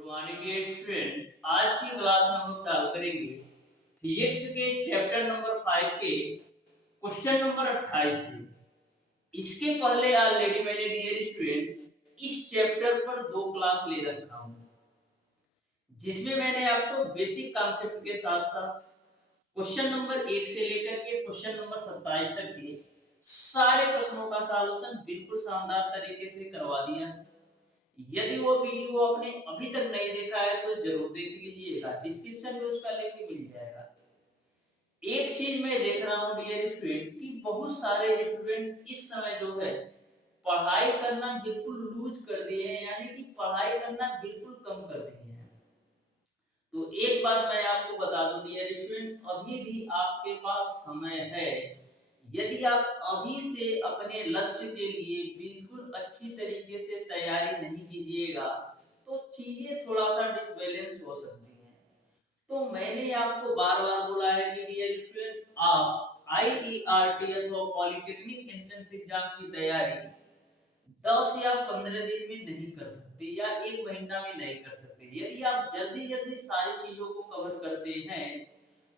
Good morning dear student. आज की class में हम लोग सॉल्व करेंगे फिजिक्स के चैप्टर नंबर 5 के क्वेश्चन नंबर 28 से। इसके पहले ऑलरेडी मैंने डियर स्टूडेंट इस चैप्टर पर 2 क्लास ले रखा हूं, जिसमें मैंने आपको बेसिक कॉन्सेप्ट के साथ साथ क्वेश्चन नंबर 1 से लेकर के क्वेश्चन नंबर 27 तक के सारे प्रश्नों का सॉल्यूशन बिल्कुल शानदार तरीके से करवा दिया है। यदि वो वीडियो आपने अभी तक नहीं देखा है तो जरूर देख लीजिएगा, डिस्क्रिप्शन में उसका लिंक मिल जाएगा। एक चीज मैं देख रहा हूँ डियर स्टूडेंट कि बहुत सारे स्टूडेंट इस समय जो है पढ़ाई करना बिल्कुल लूज कर दिए हैं, यानी कि पढ़ाई करना बिल्कुल कम कर दिए हैं। तो एक बात मैं आपको बता दूं डियर स्टूडेंट, अभी भी आपके पास समय है। यदि आप अभी से अपने लक्ष्य के लिए बिल्कुल अच्छी तरीके से तैयारी नहीं कीजिएगा तो चीजें थोड़ा सा डिसबैलेंस हो सकती हैं। तो मैंने आपको बार बार बोला है कि डियर स्टूडेंट, आप आईईआरटी अथवा पॉलिटेक्निक एंट्रेंस एग्जाम की तैयारी 10 या 15 दिन में नहीं कर सकते या 1 महीना में नहीं कर सकते। यदि आप जल्दी जल्दी सारी चीजों को कवर करते हैं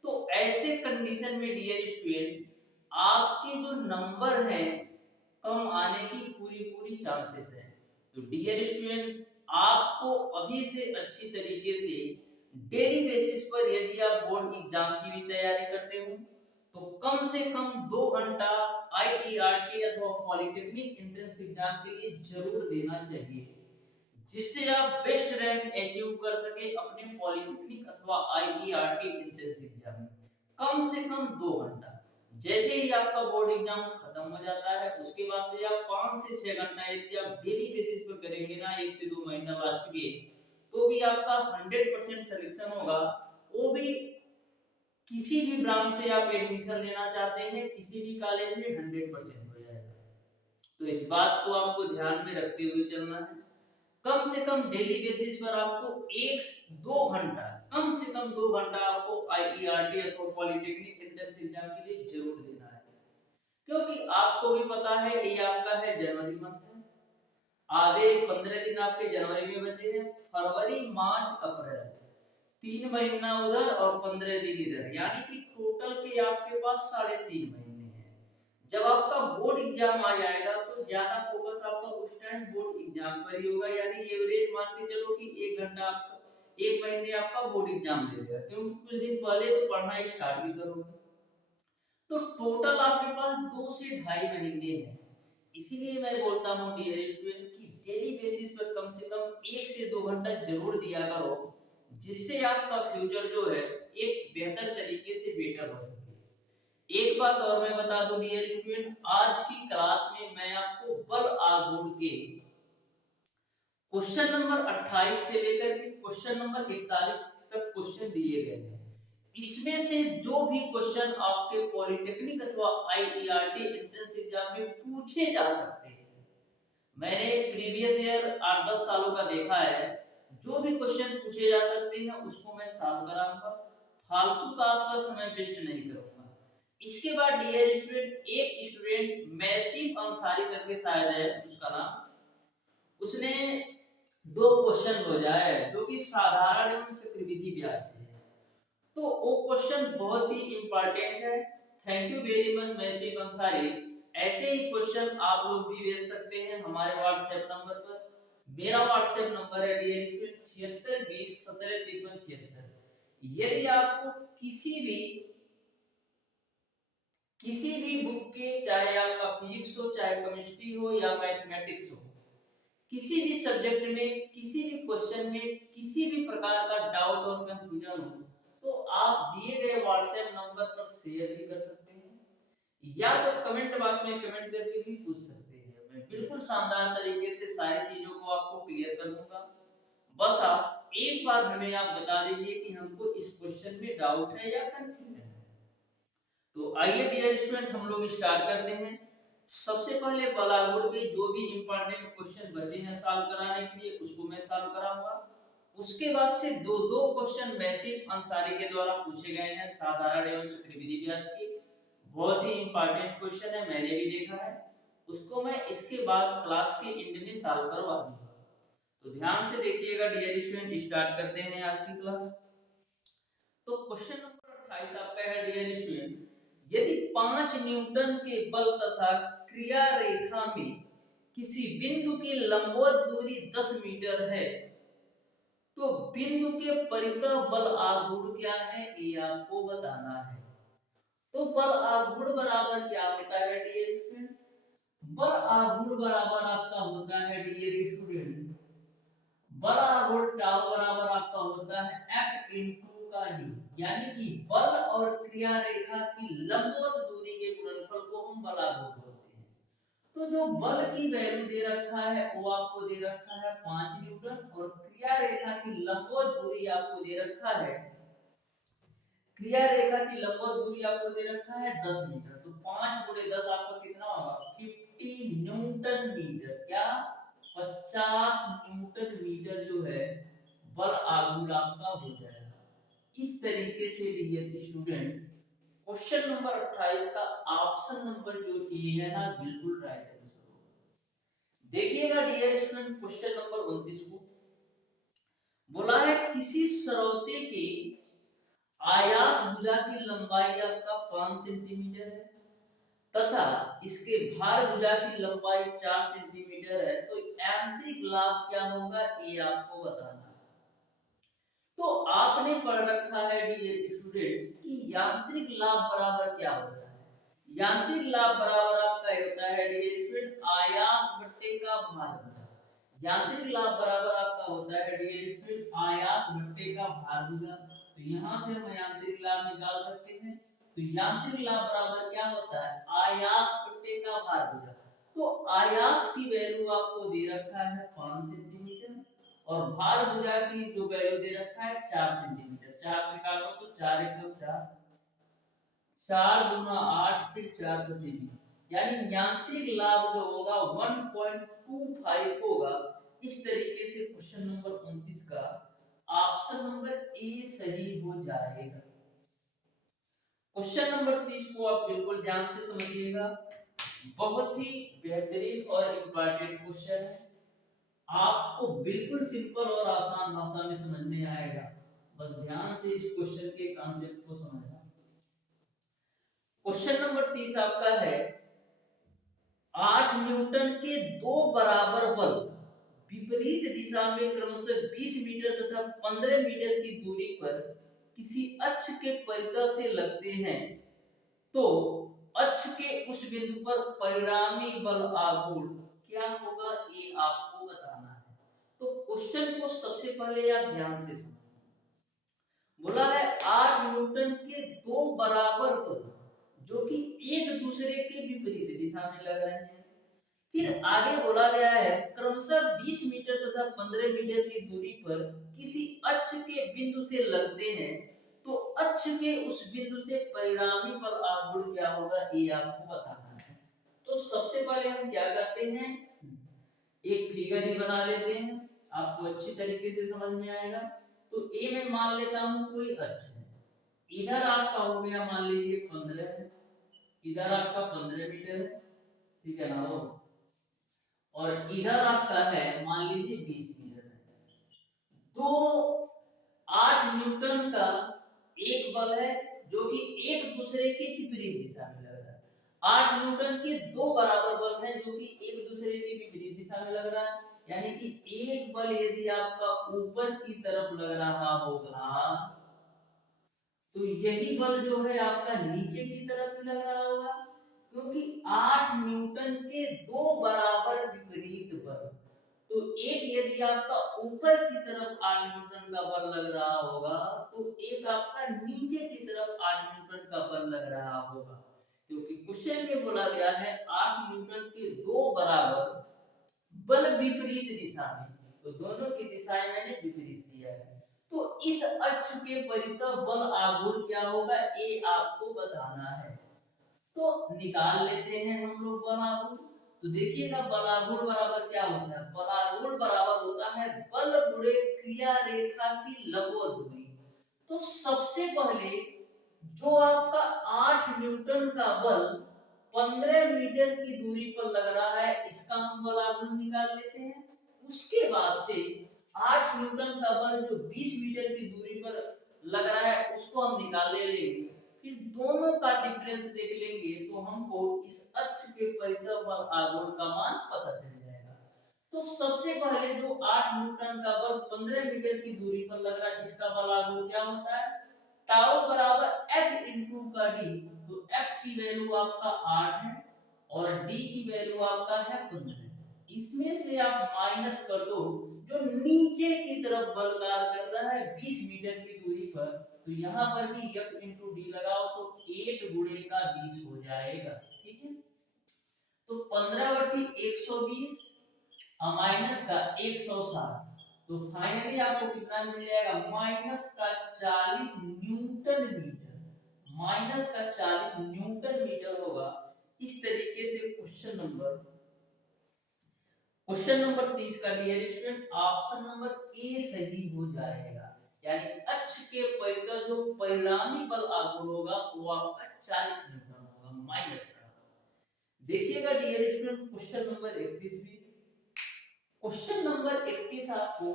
तो ऐसे कंडीशन में डियर स्टूडेंट आपके जो नंबर हैं कम आने की पूरी पूरी चांसेस है। तो डियर स्टूडेंट, आपको अभी से अच्छी तरीके से डेली बेसिस पर यदि आप बोर्ड एग्जाम की भी तैयारी करते हो तो कम से कम 2 घंटा आईईआरटी अथवा पॉलिटेक्निक एंट्रेंस एग्जाम के लिए जरूर देना चाहिए, जिससे आप बेस्ट रैंक अचीव कर सके अपने पॉलिटेक्निक अथवा आईईआरटी एंट्रेंस एग्जाम में। कम से कम 2 घंटा। जैसे ही आपका बोर्ड एग्जाम खत्म हो जाता है उसके बाद से आप 5 से 6 घंटा यदि आप डेली बेसिस पर करेंगे ना, 1 से 2 महीना लास्ट के, तो भी आपका 100% सिलेक्शन होगा। वो भी किसी भी ब्रांच से आप एडमिशन लेना चाहते हैं किसी भी कॉलेज में 100% हो जाएगा। तो इस बात को आपको ध्यान में रखते हुए चलना है। कम से कम डेली बेसिस पर आपको 1-2 घंटा, कम से कम 2 घंटा आपको आईईआरटी अथवा पॉलिटेक्निक एंट्रेंस एग्जाम के लिए जरूर देना है। क्योंकि आपको भी पता है ये आपका है जनवरी मंथ है, आधे 15 दिन आपके जनवरी में बचे हैं। फरवरी मार्च अप्रैल 3 महीना उधर और 15 दिन इधर, यानी कि टोटल के आपके पास 3.5 महीने हैं। जब आपका बोर्ड एग्जाम आ जाएगा तो ज्यादा फोकस आपका उस टाइम बोर्ड एग्जाम पर ही होगा, यानी एवरेज मान के चलो कि 1 घंटा आपका 1 महीने आपका बोर्ड एग्जाम ले लेगा, क्योंकि कुछ दिन पहले तो पढ़ना स्टार्ट भी करोगे। तो टोटल आपके पास 2 से ढाई महीने हैं। इसीलिए मैं बोलता हूँ डियर स्टूडेंट कि डेली बेसिस पर कम से कम 1 से 2 घंटा जरूर दिया करो, जिससे आपका फ्यूचर जो है एक बेहतर तरीके से बेटर हो सके। एक बात और मैं बता दूं डियर स्टूडेंट, आज की क्लास में मैं आपको बल आघूर्ण के क्वेश्चन नंबर 28 से लेकर के क्वेश्चन नंबर 41 तक क्वेश्चन दिए गए हैं। इसमें से जो भी क्वेश्चन आपके पॉलिटेक्निक अथवा आईईआरटी एंट्रेंस एग्जाम में पूछे जा सकते हैं, मैंने प्रीवियस ईयर 8-10 सालों का देखा है, जो भी क्वेश्चन पूछे जा सकते हैं उसको मैं सॉल्व कराऊंगा, फालतू का आपका समय वेस्ट नहीं करूंगा। इसके बाद डियर स्टूडेंट, एक स्टूडेंट मैसिव अंसारी करके शायद है उसका नाम, उसने 2 क्वेश्चन भेजा है जो कि साधारण एवं चक्रवृद्धि ब्याज से है। तो वो क्वेश्चन बहुत ही इंपॉर्टेंट है। Thank you very much massive Ansari. ऐसे ही क्वेश्चन आप लोग भी भेज सकते हैं हमारे व्हाट्सएप नंबर पर। मेरा व्हाट्सएप नंबर है डियर स्टूडेंट 7620175376। यदि आपको किसी भी बुक के, चाहे आपका फिजिक्स हो, चाहे केमिस्ट्री हो या मैथमेटिक्स हो, किसी भी सब्जेक्ट में किसी भी क्वेश्चन में किसी भी प्रकार का डाउट और कंफ्यूजन हो तो आप दिए गए व्हाट्सएप नंबर पर शेयर भी कर सकते हैं या तो कमेंट बॉक्स में कमेंट करके भी पूछ सकते हैं। मैं बिल्कुल शानदार तरीके से सारी चीजों को आपको क्लियर कर दूंगा। बस आप एक बार हमें आप बता दीजिए कि हमको इस क्वेश्चन में डाउट है या कंफ्यूजन है। तो आइए डियर स्टूडेंट हम लोग स्टार्ट करते हैं। सबसे पहले बलागुड़ के जो भी इंपॉर्टेंट क्वेश्चन बचे हैं सॉल्व कराने के लिए उसको मैं सॉल्व कराऊंगा। उसके बाद से दो दो क्वेश्चन मैसिव अंसारी के द्वारा पूछे गए हैं साधारण एवं चक्रवृद्धि ब्याज के, बहुत ही इंपॉर्टेंट क्वेश्चन है, मैंने भी देखा है। उसको मैं इसके बाद क्लास के एंड में सॉल्व करवा दूंगा। तो ध्यान से देखिएगा डियर स्टूडेंट, स्टार्ट करते हैं आज की क्लास। तो क्वेश्चन नंबर 28 आपका है डियर स्टूडेंट, यदि 5 न्यूटन के बल तथा क्रिया रेखा में किसी बिंदु की लंबवत दूरी 10 मीटर है तो बिंदु के परितः बल आघूर्ण क्या है, ये आपको बताना है। तो बल आघूर्ण बराबर क्या होता है डियर स्टूडेंट? बल आघूर्ण बराबर आपका होता है डियर स्टूडेंट, बल आघूर्ण टाउ बराबर आपका होता है F इनटू का D, यानी कि बल और क्रिया रेखा की लंबवत दूरी के गुणनफल को हम बल आघूर्ण बोलते हैं। तो जो बल की वैल्यू दे रखा है वो आपको दे रखा है 5 न्यूटन और क्रिया रेखा की लंबवत दूरी आपको दे रखा है, क्रिया रेखा की लंबवत दूरी आपको दे रखा है 10 मीटर। तो 5 गुणे 10 आपका कितना होगा, 50 न्यूटन मीटर। क्या, 50 न्यूटन मीटर जो है बल आघूर्ण आपका हो जाएगा। इस तरीके से डियर स्टूडेंट क्वेश्चन नंबर 28 का ऑप्शन नंबर जो ए है ना, बिल्कुल राइट आंसर होगा। देखिएगा डियर स्टूडेंट क्वेश्चन नंबर 29 को बोला है किसी सरौते के आयास भुजा की लंबाई आपका 5 सेंटीमीटर है तथा इसके भार भुजा की लंबाई 4 सेंटीमीटर है, तो यांत्रिक लाभ क्या होगा ये आपको बताना है। तो आपने पढ़ रखा है डियर स्टूडेंट कि यांत्रिक लाभ बराबर क्या होता है। यांत्रिक लाभ बराबर आपका होता है डियर स्टूडेंट आयास बट्टे का भार भुजा। यांत्रिक लाभ बराबर आपका होता है डियर स्टूडेंट आयास बट्टे का भार भुजा। तो यहाँ से हम यांत्रिक लाभ निकाल सकते हैं। तो यांत्रिक लाभ बराबर क्या होता है, आयास बट्टे का भार भुजा। तो आयास की वैल्यू आपको दे रखा है 5 सेंटीमीटर और भार भुजा की जो वैल्यू दे रखा है 4 सेंटीमीटर। 4 से काटो तो 4 एकम 4, 4 दूना 8, फिर 4 पचे 20, यानी यांत्रिक लाभ जो होगा 1.25 होगा। इस तरीके से क्वेश्चन नंबर 29 का ऑप्शन नंबर ए सही हो जाएगा। क्वेश्चन नंबर 30 को आप बिल्कुल ध्यान से समझिएगा, बहुत ही बेहतरीन और इंपॉर्टेंट क्वेश्चन है। आपको बिल्कुल सिंपल और आसान भाषा में समझ में आएगा, बस ध्यान से इस क्वेश्चन के कॉन्सेप्ट को समझना। क्वेश्चन नंबर 30 आपका है 8 न्यूटन के दो बराबर बल विपरीत दिशा में क्रमशः 20 मीटर तथा 15 मीटर की दूरी पर किसी अक्ष के परितः से लगते हैं तो अक्ष के उस बिंदु पर परिणामी बल आघूर्ण क्या होगा ये आपको बताना है। तो क्वेश्चन को सबसे पहले आप ध्यान से समझो। बोला है 8 न्यूटन के दो बराबर बल जो कि एक दूसरे के विपरीत दिशा में लग रहे हैं। फिर आगे बोला गया है क्रमशः 20 मीटर तथा 15 मीटर की दूरी पर किसी अक्ष के बिंदु से लगते हैं तो अक्ष के उस बिंदु से परिणामी बल आघूर्ण क्या होगा ये आपको बताना है। तो सबसे पहले हम क्या करते हैं, एक फिगर ही बना लेते हैं, आपको अच्छी तरीके से समझ में आएगा। तो ए में मान लेता हूं कोई अक्ष है, इधर आपका हो गया मान लीजिए 15 है, इधर आपका 15 मीटर है, ठीक है ना हो, और इधर आपका है मान लीजिए 20 मीटर है। तो 8 न्यूटन का एक बल है जो कि एक दूसरे के विपरीत दिशा में लग रहा है। 8 न्यूटन के दो बराबर बल हैं जो कि एक दूसरे के विपरीत दिशा में लग रहा है, यानी कि एक बल यदि आपका ऊपर की तरफ लग रहा होगा तो यही बल जो है आपका नीचे की तरफ भी लग रहा होगा, क्योंकि 8 न्यूटन के दो बराबर विपरीत बल। तो एक यदि आपका ऊपर की तरफ 8 न्यूटन का बल लग रहा होगा तो एक आपका नीचे की तरफ 8 न्यूटन का बल लग रहा होगा, क्योंकि क्वेश्चन में बोला गया है 8 न्यूटन के दो बराबर बल विपरीत दिशा में, तो दोनों की दिशाएं मैंने विपरीत किया है। तो इस अक्ष के परितः बल आघूर्ण क्या होगा ये आपको बताना है। तो निकाल लेते हैं हम लोग बल आघूर्ण। तो देखिएगा बल आघूर्ण बराबर क्या होता है, बल आघूर्ण बराबर होता है बल गुणे क्रिया रेखा की लंबवत दूरी। तो सबसे पहले जो आपका 8 न्यूटन का बल 15 मीटर की दूरी पर लग रहा है इसका हम बल आघूर्ण निकाल लेते हैं। उसके बाद से 8 न्यूटन का बल जो 20 मीटर की दूरी पर लग रहा है उसको हम निकाल लेंगे, फिर दोनों का डिफरेंस देख लेंगे तो हमको इस अक्ष के परितः बल आघूर्ण का मान पता चल जाएगा। तो सबसे पहले जो 8 न्यूटन का बल 15 मीटर की दूरी पर लग रहा है इसका बल आघूर्ण क्या होता है, टाउ बराबर F इंटू का D। तो F की वैल्यू आपका 8 है और D की वैल्यू आपका है 15। इसमें से आप माइनस कर दो जो नीचे की तरफ बल कार्य कर रहा है 20 मीटर की दूरी पर, तो यहाँ पर भी F इंटू D लगाओ तो 8 गुणे का 20 हो जाएगा। ठीक है, तो 15 बटी 120 माइनस का 160, तो फाइनली आपको कितना मिल जाएगा, माइनस का 40 न्यूटन मीटर, माइनस का 40 न्यूटन मीटर होगा। इस तरीके से क्वेश्चन नंबर 30 का dear student option number A सही हो जाएगा। यानी अक्ष के परितः जो परिणामी बल आघूर्ण होगा वो आपका 40 न्यूटन होगा माइनस का। देखिएगा डियर स्टूडेंट क्वेश्चन नंबर 31 भी। क्वेश्चन नंबर 31 आपको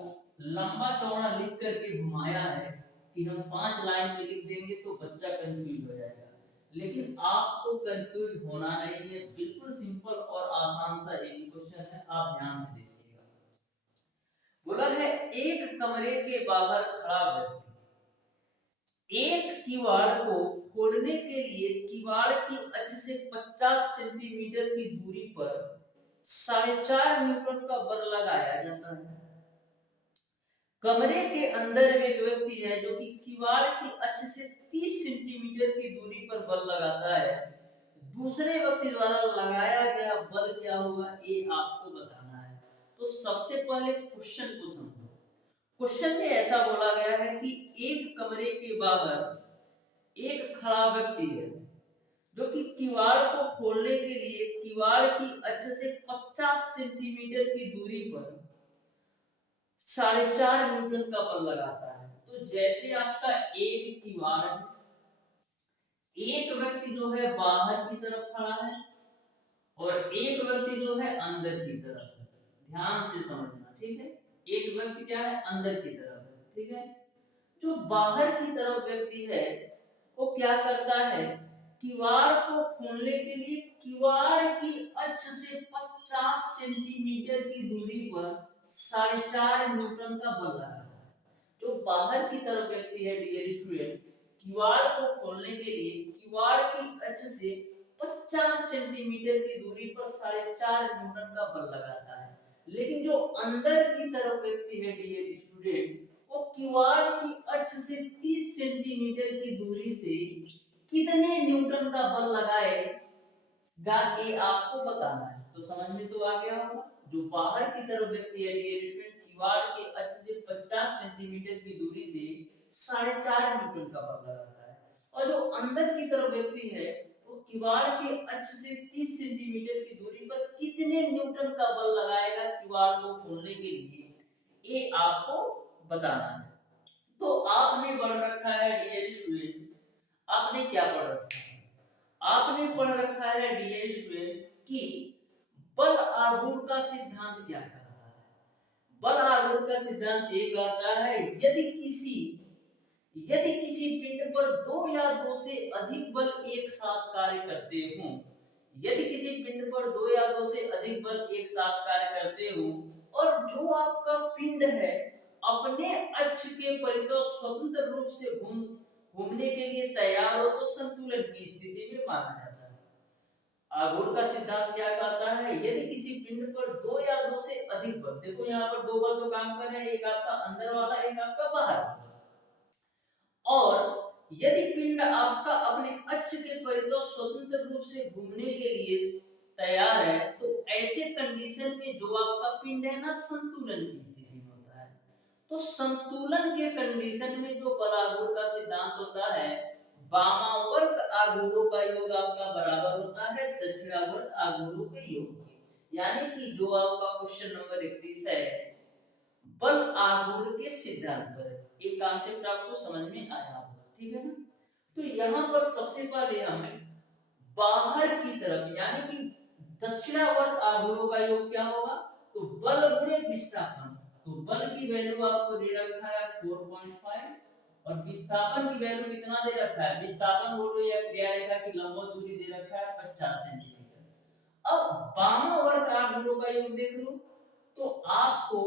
लंबा चौड़ा लिख करके घुमाया है कि हम 5 लाइन में लिख देंगे तो बच्चा कंफ्यूज हो जाएगा, लेकिन आपको कंफ्यूज होना नहीं है, बिल्कुल सिंपल और आसान सा एक क्वेश्चन है, आप ध्यान से देखिएगा। बोला है एक कमरे के बाहर खड़ा व्यक्ति एक किवाड़ को खोलने के लिए किवाड़ की अक्ष से 50 सेंटीमीटर की दूरी पर 4.5 न्यूटन का बल लगाया जाता है। कमरे के अंदर एक व्यक्ति है जो कि किवाड़ की अक्ष से 30 सेंटीमीटर की दूरी पर बल लगाता है। दूसरे व्यक्ति द्वारा लगाया गया बल क्या होगा ये आपको बताना है। तो सबसे पहले क्वेश्चन को समझो। क्वेश्चन में ऐसा बोला गया है कि एक कमरे के बाहर एक खड़ा व्यक्ति है जो कि किवाड़ को खोलने के लिए किवाड़ की अक्ष से 50 सेंटीमीटर की दूरी पर 4.5 न्यूटन का बल लगाता है। तो जैसे आपका एक किवाड़ है, एक व्यक्ति जो है बाहर की तरफ खड़ा है और एक व्यक्ति जो है अंदर की तरफ है। ध्यान से समझना, ठीक है। एक व्यक्ति क्या है, अंदर की तरफ है, ठीक है। जो बाहर की तरफ व्यक्ति है वो क्या करता है, किवाड़ को खोलने के लिए किवाड़ की अक्ष से 50 सेंटीमीटर की दूरी पर 4.5 न्यूटन का बल लगाता है। जो बाहर की तरफ व्यक्ति है डियर स्टूडेंट, किवाड़ को खोलने के लिए किवाड़ की अक्ष से 50 सेंटीमीटर की दूरी पर 4.5 न्यूटन का बल लगाता है। लेकिन जो अंदर की तरफ व्यक्ति है डियर स्टूडेंट, वो किवाड़ की अक्ष से 30 सेंटीमीटर की दूरी से कितने न्यूटन का बल लगाएगा ये आपको बताना है। तो समझ में तो आ गया होगा। जो बाहर की तरफ व्यक्ति है डियर स्टूडेंट, किवाड़ के अक्ष से 50 सेंटीमीटर की दूरी से 4.5 न्यूटन का बल लगाता है, और जो अंदर की तरफ व्यक्ति है वो किवाड़ के अक्ष से 30 सेंटीमीटर की दूरी पर कितने न्यूटन का बल लगाएगा किवाड़ को खोलने के लिए, ये आपको बताना है। तो आपने पढ़ रखा है डियर स्टूडेंट, आपने क्या पढ़ रखा है, आपने पढ़ रखा है डियर स्टूडेंट कि बल आघूर्ण का सिद्धांत क्या कहता है। बल आघूर्ण का सिद्धांत ये कहता है यदि किसी पिंड पर दो या दो से अधिक बल एक साथ कार्य करते हों, यदि किसी पिंड पर दो या दो से अधिक बल एक साथ कार्य करते हों और जो आपका पिंड है अपने अक्ष के परितः स्वतंत्र रूप से घूमने के लिए तैयार हो तो संतुलन की स्थिति में माना जाता है। आघूर्ण का सिद्धांत क्या कहता है, यदि किसी पिंड पर दो या दो से अधिक बल, देखो यहाँ पर दो बल तो काम कर रहे हैं, एक आपका अंदर वाला एक आपका बाहर वाला, और यदि पिंड आपका अपने अक्ष के परितः स्वतंत्र रूप से घूमने के लिए तैयार है तो ऐसे कंडीशन में जो आपका पिंड है ना संतुलन की स्थिति में होता है। तो संतुलन के कंडीशन में जो बल आघूर्ण का सिद्धांत होता है, वामावर्त आघूर्णों का योग आपका बराबर होता है दक्षिणावर्त आघूर्णों के योग के। यानी कि जो आपका क्वेश्चन नंबर 31 है बल आघूर्ण के सिद्धांत पर, ये कॉन्सेप्ट आपको समझ में आया होगा, ठीक है ना। तो यहाँ पर सबसे पहले हम बाहर की तरफ यानी कि दक्षिणावर्त आघूर्णों का योग क्या होगा, तो बल गुणे विस्थापन, तो बल की वैल्यू आपको दे रखा है 4.5 और विस्थापन की वैल्यू कितना दे रखा है, विस्थापन बोलो या क्रिया रेखा की लंबवत दूरी दे रखा है 50 सेंटीमीटर। अब बामा वर्ग आंकड़ों का योग देख लो, तो आपको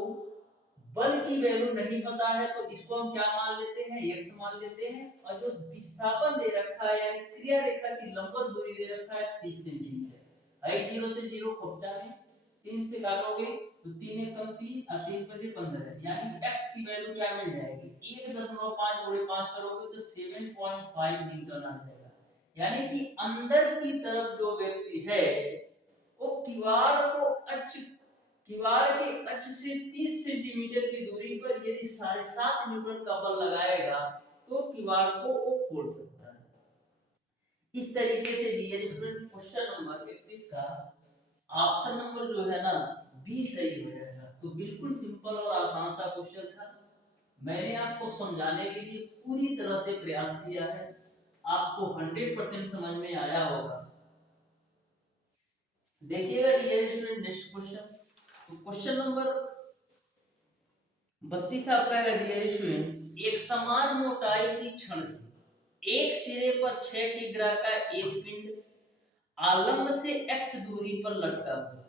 बल की वैल्यू नहीं पता है तो इसको हम क्या मान लेते हैं, x मान लेते हैं, और जो विस्थापन दे रखा है यानी क्रिया रेखा की लंबवत दूरी दे रखा है 30 सेंटीमीटर है। 0 से 0 खोपचा में 3 से काटोगे तो 3 एक कम 3 और 3 5 15 यानी x की वैल्यू क्या मिल जाएगी, 1.5 गुणे 5 करोगे तो 7.5 न्यूटन आ जाएगा। यानी कि अंदर की तरफ जो व्यक्ति है वो किवाड़ के अक्ष से 30 सेंटीमीटर की दूरी पर यदि 7.5 न्यूटन का बल लगाएगा तो किवाड़ को वो खोल सकता है। इस तरीके से डियर स्टूडेंट क्वेश्चन नंबर 31 का ऑप्शन नंबर जो है ना बी सही हो जाएगा। तो बिल्कुल सिंपल और आसान सा क्वेश्चन था। मैंने आपको समझाने के लिए पूरी तरह से प्रयास किया है, आपको 100% समझ में आया होगा। देखिएगा डियर स्टूडेंट नेक्स्ट क्वेश्चन, तो क्वेश्चन नंबर 32 आपका है डियर स्टूडेंट, एक समान मोटाई की छड़ से एक सिरे पर 6 किग्रा का एक पिंड आलंब से x दूरी पर लटका हुआ है,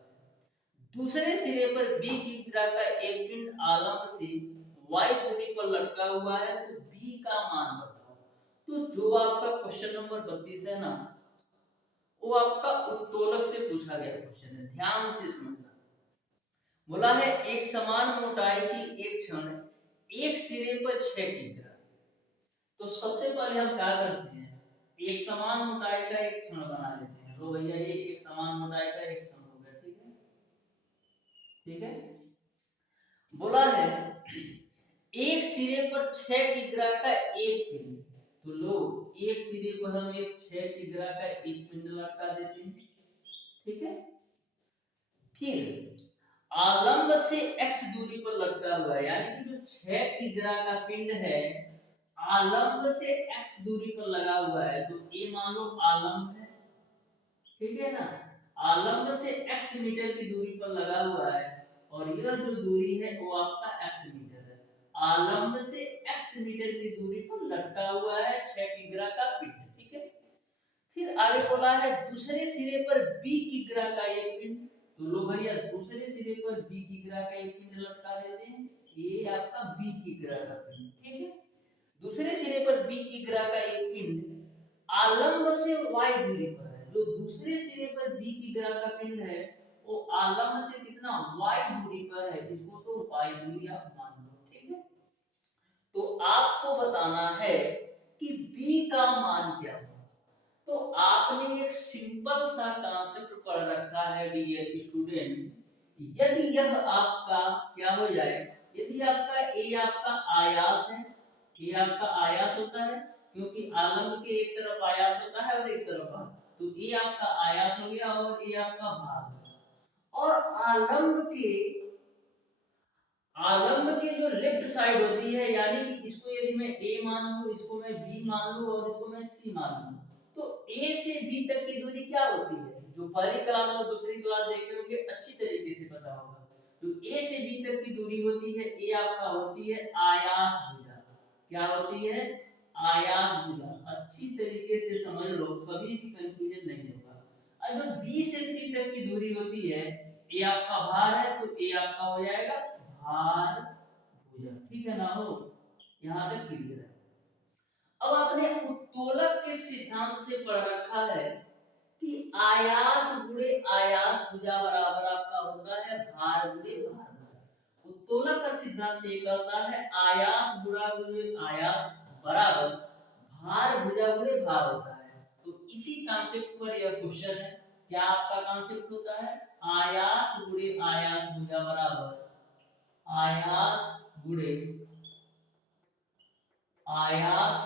दूसरे सिरे पर b किग्रा का एक पिंड आलंब से y दूरी पर लटका हुआ है, तो b का मान बताओ। तो जो आपका क्वेश्चन नंबर 32 है ना वो आपका उत्तोलक से पूछा गया क्वेश्चन है, ध्यान से समझना। बोला है एक समान मोटाई की एक छड़ एक सिरे पर 6 किग्रा। तो सबसे पहले हम क्या करते हैं, एक समान मोटाई का एक क्षण बना लेते हैं। तो भैया ये एक समान मोटाई का एक क्षण हो गया, ठीक है ठीक है। बोला है एक सिरे पर 6 किग्रा का एक पिंड, तो लो एक सिरे पर हम एक 6 किग्रा का एक पिंड लटका देते हैं, ठीक है। फिर आलंब से x दूरी पर लटका हुआ है, यानी कि जो 6 किग्रा का पिंड है आलंब से x दूरी पर लगा हुआ है, तो a मान लो आलंब है, ठीक है ना। आलंब से x मीटर की दूरी पर लगा हुआ है और यह जो दूरी है वो आपका x मीटर है। आलंब से x मीटर की दूरी पर लटका हुआ है 6 किग्रा का पिंड, ठीक है। फिर आगे बोला है दूसरे सिरे पर b किग्रा का एक पिंड, तो लो भैया दूसरे सिरे पर b किग्रा का एक पिंड लटका देते हैं, ये आपका b किग्रा का पिंड, ठीक है। दूसरे सिरे पर b किग्रा का एक पिंड आलंब से y दूरी पर है, जो दूसरे सिरे पर b किग्रा का पिंड है वो आलंब से कितना y दूरी पर है, इसको तो y दूरी आप मान लो, ठीक है। तो आपको बताना है कि b का मान क्या है। तो आपने एक सिंपल सा कॉन्सेप्ट पढ़ रखा है डियर स्टूडेंट, यदि यह आपका क्या हो जाए, यदि आपका ए आपका आयास है, ये आपका आयास होता है क्योंकि आलंब के एक तरफ आयास होता है और एक तरफ भार, तो ये आपका आयास हो गया और ये आपका भार हो गया। और आलंब के जो लेफ्ट साइड होती है, यानी कि इसको यदि मैं ए मान लूं, इसको मैं बी मान लूं और इसको मैं सी मान लूं, तो ए से बी तक की दूरी क्या होती है, जो पहली क्लास और दूसरी क्लास देखे होंगे अच्छी तरीके से पता होगा। तो ए से बी तक की दूरी होती है, ए आपका होती है आयास भुजा, क्या होती है आयास भुजा, अच्छी तरीके से समझ लो कभी भी कंफ्यूजन नहीं होगा। और जो बी से सी तक की दूरी होती है, ए आपका भार है तो ए आपका हो जाएगा भार भुजा, ठीक है ना। हो यहां तक क्लियर है। अब आपने उत्तोलक के सिद्धांत से पढ़ रखा है कि आयास गुणे आयास भुजा बराबर आपका होता है भार गुणे भार भुजा। उत्तोलक का सिद्धांत ये कहता है आयास गुणा गुणे आयास बराबर भार भुजा गुणे भार होता है। तो इसी कॉन्सेप्ट पर यह क्वेश्चन है, क्या आपका कॉन्सेप्ट होता है आयास गुणे आयास भुजा बराबर आयास गुणे आयास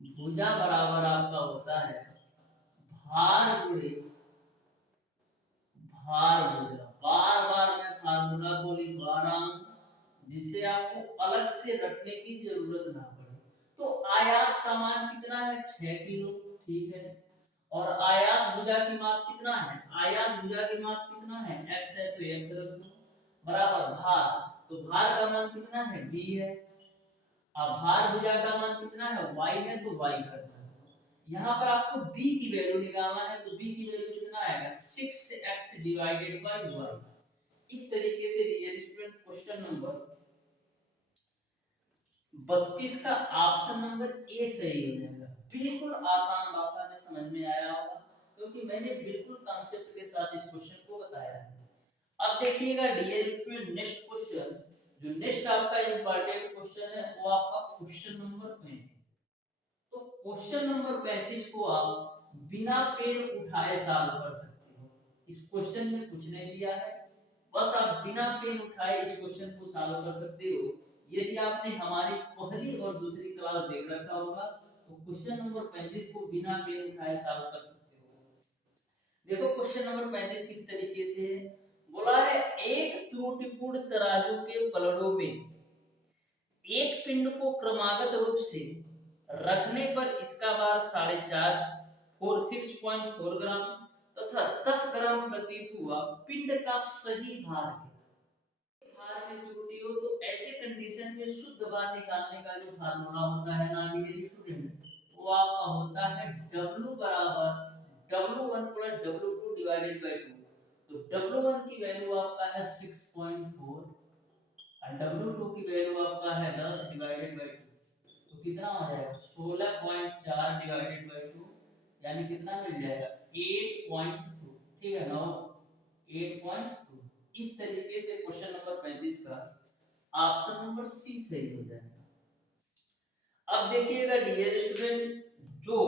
भुजा बराबर आपका होता है भार गुणे भार भुजा। बार बार मैं फार्मूला को लिखवा रहा हूं जिससे आपको अलग से रखने की जरूरत ना पड़े। तो आयास का मान कितना है 6 किलो, ठीक है। और आयास भुजा की माप कितना है, आयास भुजा की माप कितना है, x है तो x रख दो, बराबर भार, तो भार का मान कितना है, v है। अब भार भुजा का मान कितना है, y है तो y कर दो। यहाँ पर आपको b की वैल्यू निकालना है, तो b की वैल्यू कितना आएगा, 6x डिवाइडेड बाय y। इस तरीके से डियर स्टूडेंट क्वेश्चन नंबर 32 का ऑप्शन नंबर ए सही हो जाएगा। बिल्कुल आसान भाषा में समझ में आया होगा, क्योंकि मैंने बिल्कुल कॉन्सेप्ट के साथ इस क्वेश्चन को बताया है। अब देखिएगा डियर स्टूडेंट नेक्स्ट क्वेश्चन, जो नेक्स्ट आपका इंपॉर्टेंट क्वेश्चन है वो आपका क्वेश्चन नंबर 35। तो क्वेश्चन नंबर 35 को आप बिना पेन उठाए सॉल्व कर सकते हो। इस क्वेश्चन में कुछ नहीं दिया है, बस आप बिना पेन उठाए इस क्वेश्चन को सॉल्व कर सकते हो। यदि आपने हमारी पहली और दूसरी क्लास देख रखा होगा तो क्वेश्चन नंबर 35 को बिना पेन उठाए सॉल्व कर सकते हो। देखो क्वेश्चन नंबर 35 किस तरीके से है, बोला है एक त्रुटिपूर्ण तराजू के पलड़ों में एक पिंड को क्रमागत रूप से रखने पर इसका भार 6.4 ग्राम तथा 10 ग्राम प्रतीत हुआ। पिंड का सही भार है। भार में त्रुटि हो तो ऐसे कंडीशन में शुद्ध भार निकालने का जो फार्मूला होता है ना डियर स्टूडेंट, वो आपका होता है W बराबर W1 plus W2 divided by 2। तो W1 की वैल्यू आपका है 6.4 और W2 की वैल्यू आपका है 10 डिवाइडेड बाय 2। तो कितना हो जाएगा 16.4 डिवाइडेड बाय 2, यानी कितना मिल जाएगा 8.2। ठीक है ना, 8.2। इस तरीके से क्वेश्चन नंबर 35 का ऑप्शन नंबर सी सही हो जाएगा। अब देखिएगा डियर स्टूडेंट, जो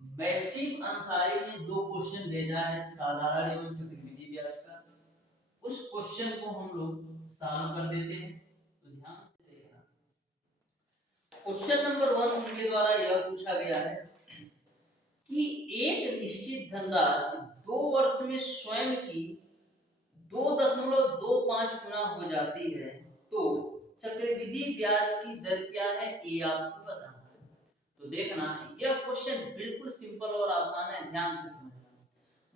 मैसिम अंसारी ने दो क्वेश्चन भेजा है साधारण एवं चक्रवृद्धि ब्याज का, उस क्वेश्चन को हम लोग सॉल्व कर देते हैं। तो ध्यान से देखना, क्वेश्चन नंबर 1 उनके द्वारा यह पूछा गया है कि एक निश्चित धनराशि 2 वर्ष में स्वयं की 2.25 गुना हो जाती है, तो चक्रवृद्धि ब्याज की दर क्या है, ये आपको बताना है। तो देखना यह क्वेश्चन बिल्कुल सिंपल और आसान है, ध्यान से समझना।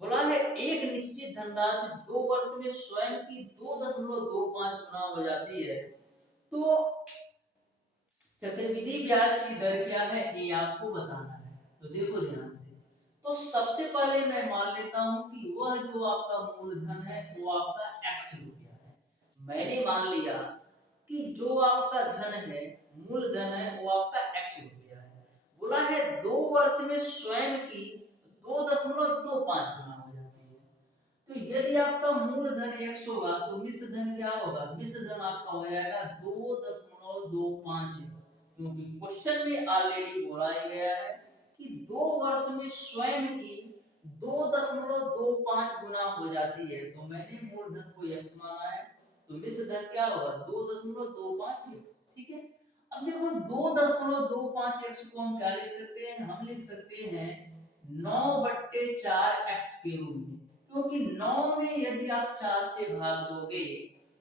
बोला है एक निश्चित धनराशि 2 वर्ष में स्वयं की 2.25 गुना हो जाती है, तो चक्रवृद्धि ब्याज की दर क्या है, ये आपको बताना है। तो देखो ध्यान से, तो सबसे पहले मैं मान लेता हूं कि वह जो आपका मूलधन है वो आपका x रुपया है। मैंने मान लिया कि जो आपका धन है, मूलधन है, वो आपका x रुपया है। बोला है 2 वर्ष में स्वयं की 2.25 गुना हो जाती है। तो यदि आपका मूलधन x होगा तो मिश्र धन क्या होगा, मिश्र धन आपका हो जाएगा 2.25x, क्योंकि क्वेश्चन में ऑलरेडी बोला ही गया है कि 2 वर्ष में स्वयं की 2.25 गुना हो जाती है। तो मैंने मूलधन को x माना है, तो मिश्र धन क्या होगा 2.25x। ठीक है, अब देखो 2.25x को हम क्या लिख सकते हैं, हम लिख सकते हैं 9/4x के रूप में, क्योंकि 9 में यदि आप 4 से भाग दोगे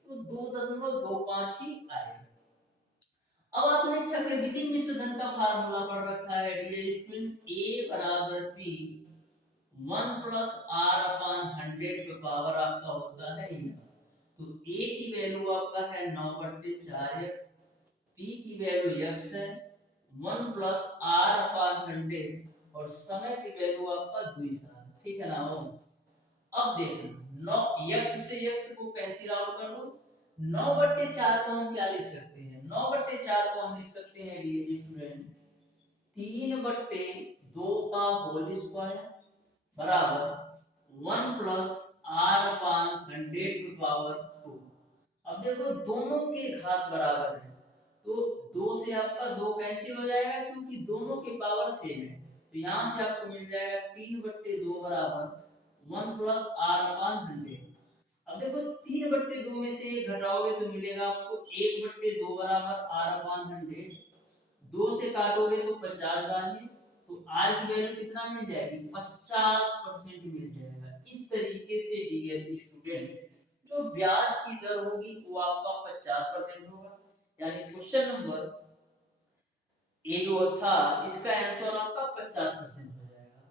तो 2.25 ही आएगा। अब आपने चक्रवृद्धि मिश्र धन का फार्मूला पढ़ रखा है डियर स्टूडेंट, A बराबर P 1 प्लस R अपान 100 पे पावर आपका होता है ये। तो A की वैल्यू आपका है 9/4x, P की वैल्यू x है 1 प्लस R अपान 100 और समय की वैल्यू आपका 2 साल। ठीक है ना। अब देखना 9 x से x को कैंसिल आउट कर दो, 9/4 को हम क्या लिख सकते हैं, 9/4 को हम लिख सकते हैं डियर स्टूडेंट 3/2 का होल स्क्वायर बराबर 1 plus r upon 100 to power 2। अब देखो दोनों के घात बराबर है, तो 2 से आपका 2 कैंसिल हो जाएगा क्योंकि दोनों की पावर सेम है। तो यहाँ से आपको मिल जाएगा 3/2 बराबर 1 प्लस r अपान 100। अब देखो 3/2 में से 1 घटाओगे तो मिलेगा आपको 1/2 बराबर r अपान 100। 2 से काटोगे तो 50 बार में, तो r की वैल्यू कितना मिल जाएगी 50% मिल जाएगा। इस तरीके से डियर स्टूडेंट जो ब्याज की दर होगी वो आपका 50% होगा, यानी क्वेश्चन नंबर ए जो था इसका आंसर आपका 50% हो जाएगा।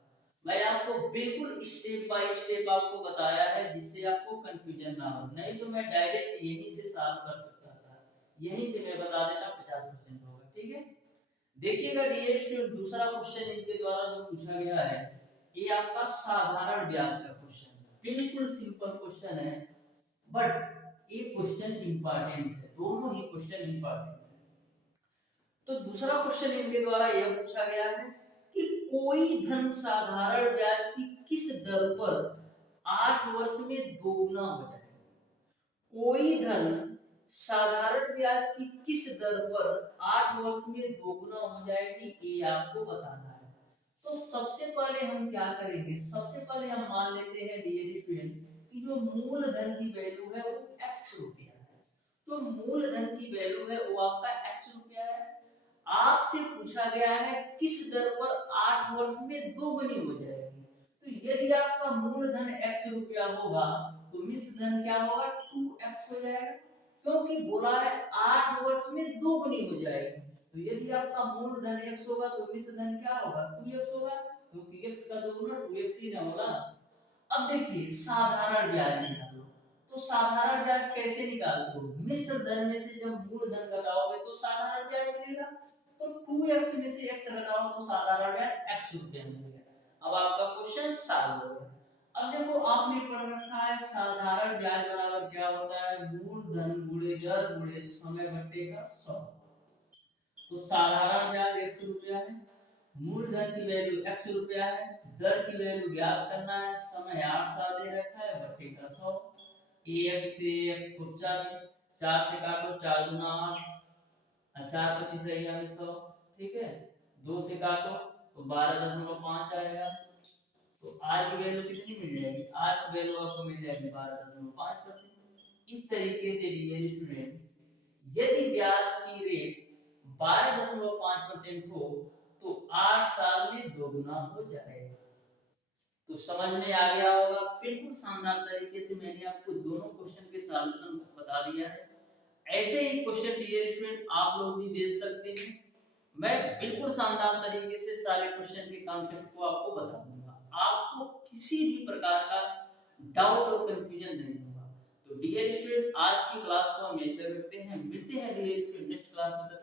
मैं आपको बिल्कुल स्टेप बाय स्टेप आपको बताया है जिससे आपको कंफ्यूजन ना हो, नहीं तो मैं डायरेक्ट यहीं से सॉल्व कर सकता था, यहीं से मैं बता देता 50% होगा। ठीक है, देखिएगा डियर स्टूडेंट, दूसरा क्वेश्चन इनके द्वारा जो पूछा गया है ये आपका साधारण ब्याज का क्वेश्चन, बिल्कुल सिंपल क्वेश्चन है, बट ये क्वेश्चन इंपॉर्टेंट है, दोनों ही क्वेश्चन इंपॉर्टेंट है। तो दूसरा क्वेश्चन इनके द्वारा यह पूछा गया है कि कोई धन साधारण ब्याज की किस दर पर 8 वर्ष में दोगुना हो जाए। कोई धन साधारण ब्याज की किस दर पर 8 वर्ष में दोगुना हो जाएगी, ये आपको बताना है। तो सबसे पहले हम क्या करेंगे, सबसे पहले हम मान लेते हैं डियर स्टूडेंट कि जो मूलधन की वैल्यू है वो x रुपया है, जो मूलधन की वैल्यू है वो आपका x रुपया है। आपसे पूछा गया है किस दर पर 8 वर्ष में दोगुनी हो जाएगी, तो यदि आपका मूलधन x रुपया होगा तो मिश्र धन क्या होगा 2x हो जाएगा, क्योंकि बोला है 8 वर्ष में दोगुनी हो जाएगी। तो यदि आपका मूलधन x होगा तो मिश्र धन क्या होगा 2x होगा, क्योंकि x का दोगुना 2x ही ना होगा। अब देखिए साधारण ब्याज निकालो, तो साधारण ब्याज कैसे निकालते हो, मिश्र धन में से जब मूलधन घटाओगे तो साधारण ब्याज मिलेगा, तो 2x में से x घटाओ तो साधारण ब्याज x रुपया मिलेगा। अब आपका क्वेश्चन सॉल्व हो गया। अब देखो आपने पढ़ रखा है साधारण ब्याज बराबर क्या होता है, मूलधन गुणे दर गुणे समय बट्टे का 100। तो साधारण ब्याज x रुपया है, मूलधन की वैल्यू x रुपया है, दर की वैल्यू ज्ञात करना है, समय 8 साल दे रखा है बट्टे का 100। ax से x को 4 से काटो, 4 दूना 8, 4 25 है यानी 100। ठीक है, 2 से काटो तो 12.5 आएगा। तो r की वैल्यू कितनी मिल जाएगी, r की वैल्यू आपको मिल जाएगी 12.5%। इस तरीके से डियर स्टूडेंट यदि ब्याज की रेट 12.5% हो तो 8 साल में दोगुना हो जाएगा। तो समझ में आ गया होगा, बिल्कुल शानदार तरीके से मैंने आपको दोनों क्वेश्चन के सॉल्यूशन बता दिया है। ऐसे ही क्वेश्चन डियर स्टूडेंट आप लोग भी भेज सकते हैं, मैं बिल्कुल शानदार तरीके से सारे क्वेश्चन के कॉन्सेप्ट को आपको बता दूंगा, आपको किसी भी प्रकार का डाउट और कंफ्यूजन नहीं होगा। तो डियर स्टूडेंट आज की क्लास को हम यहीं तक रखते हैं, मिलते हैं डियर स्टूडेंट नेक्स्ट क्लास में।